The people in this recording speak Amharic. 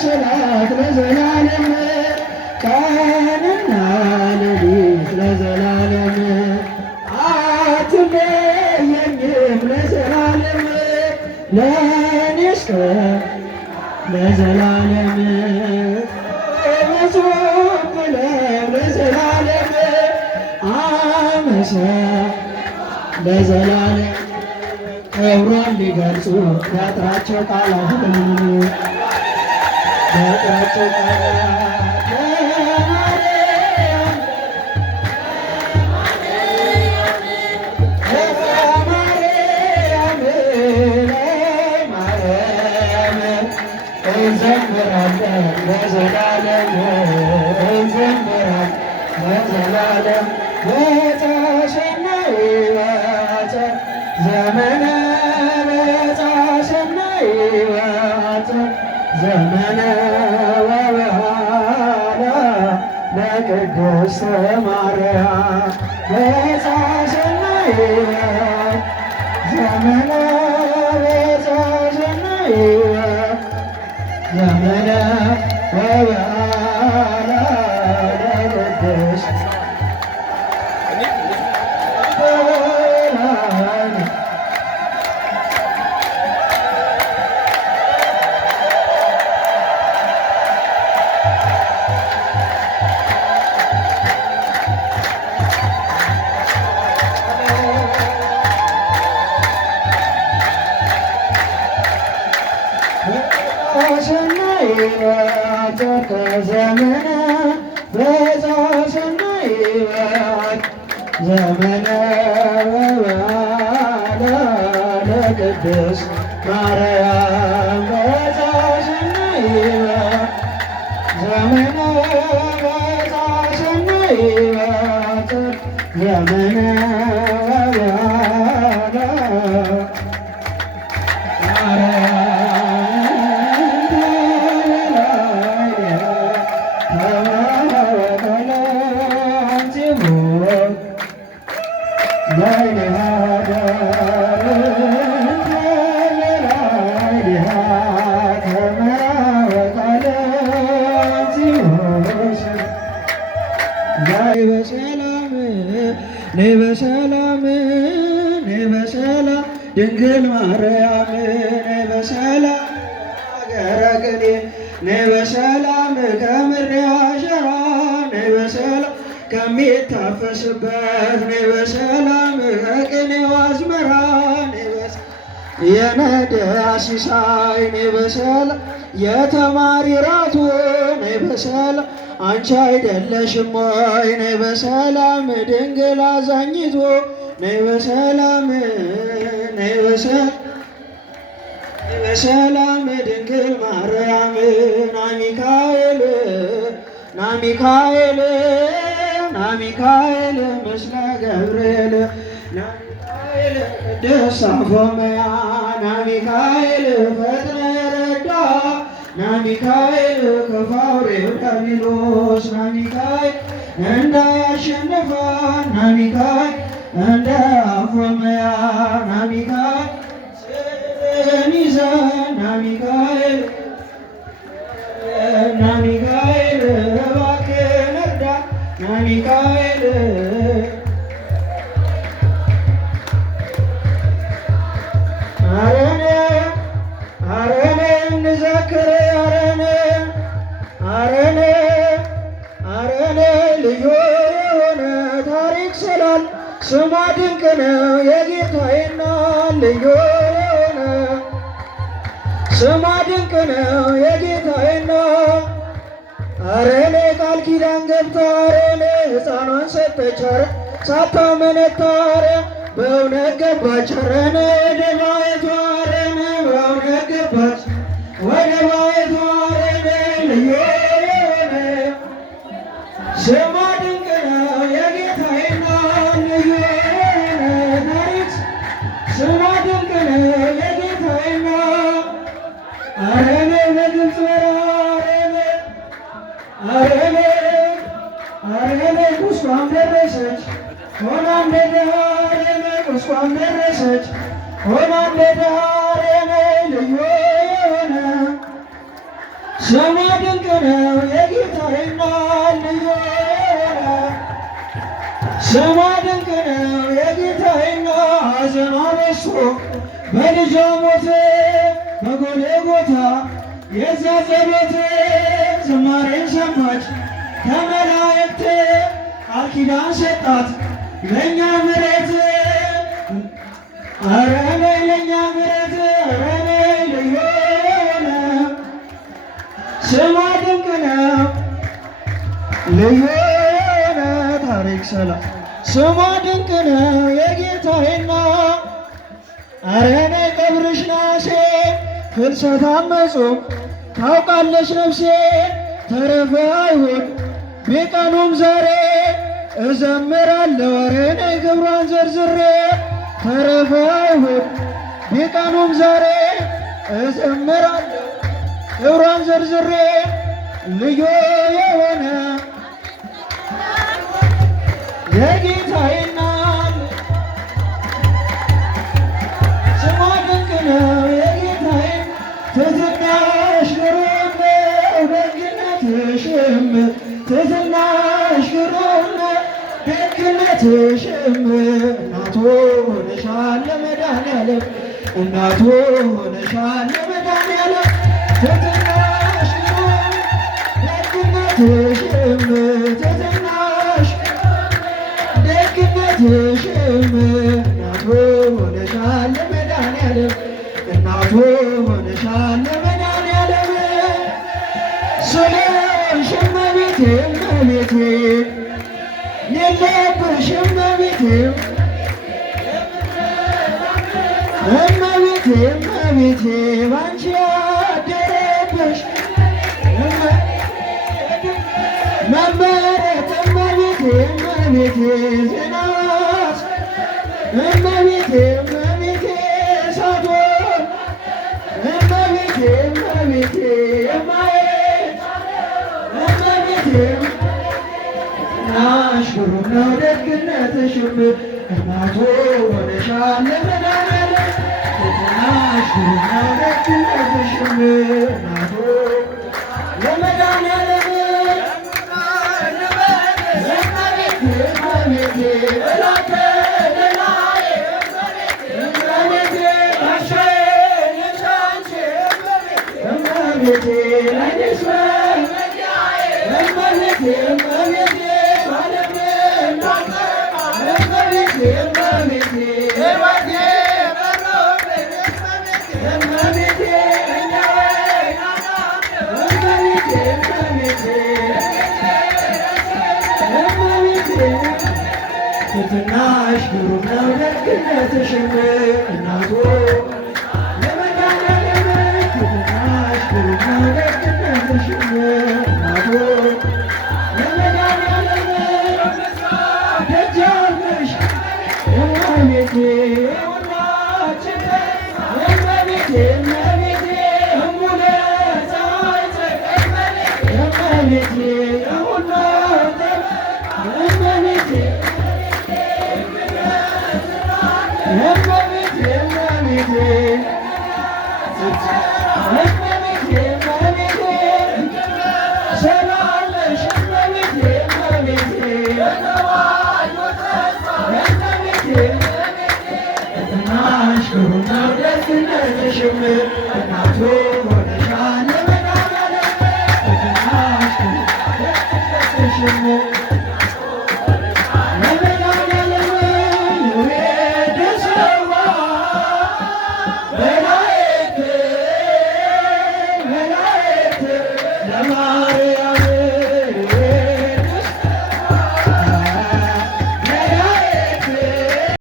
ስላት ለዘላለም ቀንና ሌሊት ለዘላለም አትለየኝም ለዘላለም ለኔስ ለዘላለም መጽሐፍ ብለው ለዘላለም አመሰ ለዘላለም ክብሯን ሊገልጹ ያጥራቸው ቃላት ያጥራቸው ቃላት እንዘምራለን ለዘላለም እንዘምራለን ለዘላለም በጸሰናይ በአጸር ዘመነ በጸሰናይ በአጸር ዘመነ ወበዓላ ለቅድስት ማርያም በጸሰናይ ዘመነ በጸሰናይ ዘመነ ወበዓላ ለቅድስት ዘመነ በጸሰናይ ዘመነ ወበዓላ ለቅድስት ማርያም በጸሰናይ ዘመነ በጸሰናይ ዘመነ ወበዓላ በሰላም ድንግል ማርያም በሰላም አገረ ቅኔ በሰላም ከምድረ አሸራ በሰላም ከሚታፈስበት በሰላም ከቅኔው አዝመራ የነደያ ሲሳይ በሰላም የተማሪ ራቱ በሰላም አንቺ አይደለሽም ወይ ነይ በሰላም ድንግል አዛኝቱ ነይ በሰላም ነይ በሰላም ድንግል ማርያም ናሚካኤል ናሚካኤል ናሚካኤል ምስለ ገብርኤል ናሚካኤል ቅድስት አፎምያ ናሚካኤል ፈጥነ ረዳ ናሚካኤል ከፋውሬው ዳቢሎስ ናሚካኤል እንዳያሸንፋን ናሚካኤል እንደ አፎምያ ናሚካኤል ስዕልን ይዘን ናሚካኤል ናሚካኤል እባክህን እርዳን ናሚካኤል አረኔ እንዘክር አረኔ ልዩ የሆነ ታሪክ ስላል ስሟ ድንቅ ነው የጌታዬና ልዩ የሆነ ስሟ ድንቅ ነው የጌታዬና አረኔ ቃል ኪዳን ገብታ አረኔ ሕፃኗን ሰጠች ሳታመነታ በእውነት ገባች አረኔ ደማየቷ አረኔ በእውነት እንደ ዳር ቁስቋም ደረሰች ሆና እንደ ዳር ልዩ የሆነ ስሟ ድንቅ ነው የጌታዬ እናት ልዩ የሆነ ስሟ ድንቅ ነው የጌታዬ እናት ሐዘኗ በዝቶ በልጇ ሞት በጎልጎታ የዛ ጸሎት ዝማሬን ሰማች ከመላእክት ቃል ኪዳን ሰጣት ለእኛ ምሕረት ኧረ ነይ ለእኛ ምሕረት ኧረ ነይ ልዩ የሆነ ስሟ ድንቅ ነው ልዩ የሆነ ታሪክ ሰላም ስሟ ድንቅ ነው የጌታዬ እናት ኧረ ነይ ቀብርሽ ናሴ ፍልሰት አመፁም ታውቃለች ነፍሴ ተረፈ አይሁድ ቢቀኑም ዛሬ እዘምራለሁ ኧረ ነይ ክብሯን ዘርዝሬ ተረፈ አይሁድ ቢቀኑም ዛሬ እዘምራለሁ ክብሯን ዘርዝሬ ልዩ የሆነ የጌታዬ እናት ስሟ ድንቅ ነው የጌታዬ ትሕትናሽ ግሩም ነው ደግነትሽም ትሕትናሽ ግሩም ነው ደግነትሽም እናቱ ሆነሻል ለመድኃኒዓለም እናቱ ሆነሻል ለመድኃኒዓለም ትሕትናሽ ግሩም ደግነትሽም ትሕትናሽ ደግነትሽም እናቱ ሆነሻል ለመድኃኒዓለም እናቱ ሆነሻል ለመድኃኒዓለም ስለሆንሽ እመቤቴ እመቤቴ የለብሽ እመቤቴ እመቤቴ እመቤቴ ባንቺ ያደረብሽ መመረጥ እመቤቴ እመቤቴ ዜናዋስ እመቤቴ እመቤቴ ሳትሆን እመቤቴ እመቤቴ ማየት እመቤቴ ናሽ ግሩም ነው ደግነትሽም እናቱ ሆነሻል ለመድኃኒዓለም ናሽ ግሩም ነው ደግነትሽም እናቱ ለመድኃኒዓለም ትሕትናሽ ግሩም ነው ደግነትሽም እናቱ ለመድኃኒዓለም ትሕትናሽ ግሩም ነው ደግነትሽም እናቱ ለመድኃኒዓለም ደጃፍ ነሽ እመቤቴ ሁላችን እመቤቴ እመቤቴ እሙለ ፀሐይ እመቤቴ የሁሉ እመቤቴ እመቤቴ እመቤቴ እመቤቴ እመቤቴ ሰላም ነሽ እመቤቴ እመቤቴ እመቤቴ ትሕትናሽ ግሩም ነው ደግነትሽም እናቱ